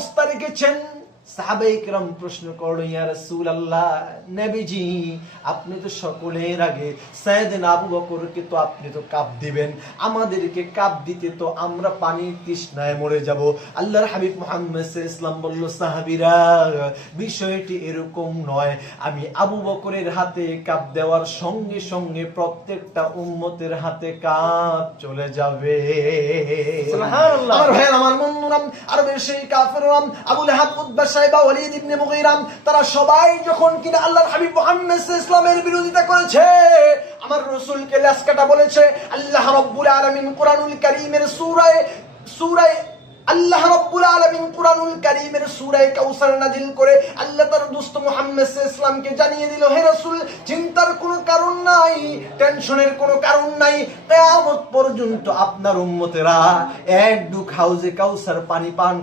ব্যবস্থা রেখেছেন। সাহাবায়ে কেরাম প্রশ্ন করলো, ইয়া রাসূলুল্লাহ, নবীজি আপনি তো সকলের আগে সাইয়েদনা আবু বকরকে তো আপনি তো কাপ দিবেন, আমাদেরকে কাপ দিতে তো আমরা পানির তৃষ্ণায় মরে যাব। আল্লাহর হাবিব মুহাম্মদ সাল্লাল্লাহু আলাইহি ওয়াসাল্লাম বলল, সাহাবীরা বিষয়টি এরকম নয়, আমি আবু বকরের হাতে কাপ দেওয়ার সঙ্গে সঙ্গে প্রত্যেকটা উম্মতের হাতে কাপ চলে যাবে। সুবহানাল্লাহ। আমার ভাই, আমার বন্ধুরা, আরবের সেই কাফেররা আবু লাহাব, উতবা, সাইবা, ওয়ালিদ ইবনে মুগীরা, তারা সবাই যখন কিনা আল্লাহর হাবিব মুহাম্মদ সাল্লাল্লাহু আলাইহি ওয়াসাল্লামের বিরোধিতা করেছে, আমার রাসূলকে লাসকাটা বলেছে, আল্লাহ রাব্বুল আলামিন কুরআনুল কারীমের সূরা আল্লাহ রাব্বুল আলামিন কুরআনুল কারীমের সূরা কাউসার নাজিল করে আল্লাহ তার দোস্ত মুহাম্মদ সাল্লাল্লাহু আলাইহি ওয়াসাল্লামকে জানিয়ে দিল, হে রাসূল, চিন্তার কোনো কারণ নাই, টেনশনের কোনো কারণ নাই, কিয়ামত পর্যন্ত আপনার উম্মতেরা এক ডুক হাউজে কাউসার পানি পান